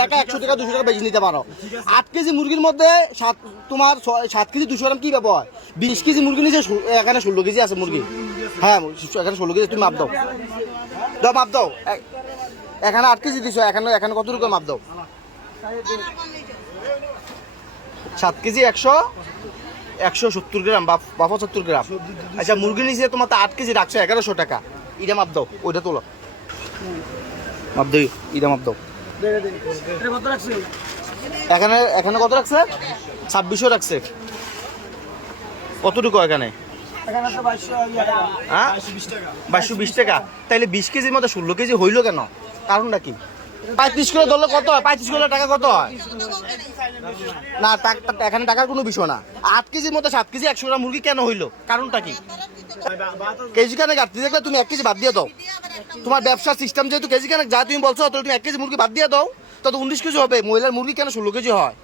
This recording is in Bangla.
টাকা একশো টাকা দুশো টাকা বেশি নিতে পারো। আট কেজি মুরগির মধ্যে সাত তোমার সাত কেজি দুশো গ্রাম কি ব্যাপার বিশ কেজি মুরগি নিচে এখানে ষোলো কেজি আছে মুরগি। হ্যাঁ এখানে ষোলো কেজি তুমি মাপ দাও। দাও মাপ দাও। এখানে আট কেজি দিছো এখানে এখানে কতটুকু মাপ দাও? সাত কেজি একশো একশো সত্তর গ্রাম বা বা পঁচাত্তর গ্রাম। আচ্ছা মুরগি নিচে তোমার তো আট কেজি রাখছো এগারোশো টাকা। এটা মাপ দাও ওইটা তোলো। মাপ দাও এটা মাপ দাও। এখানে এখানে কত রাখছে? ছাব্বিশশো রাখছে। কতটুকু এখানে? হ্যাঁ? বাইশশো বিশ টাকা। তাইলে বিশ কেজির মতো ষোলো কেজি হইল কেন? কারণটা কি? পঁয়ত্রিশ কিলো ধরলে কত হয়? পঁয়ত্রিশ কিলো টাকা কত হয়? না এখানে টাকার কোনো বিষয় না। আট কেজির মতো সাত কেজি একশো গ্রাম মুরগি কেন হইল? কারণটা কি? কেজি কেন ঘাটতি দেখলে তুমি এক কেজি বাদ দিয়ে দাও। তোমার ব্যবসার সিস্টেম যেহেতু কেজি কেন যা তুমি বলছো, তাহলে তুমি এক কেজি মুরগি বাদ দিয়ে দাও। তত উনিশ কেজি হবে। মহিলার মুরগি কেন ষোলো কেজি হয়?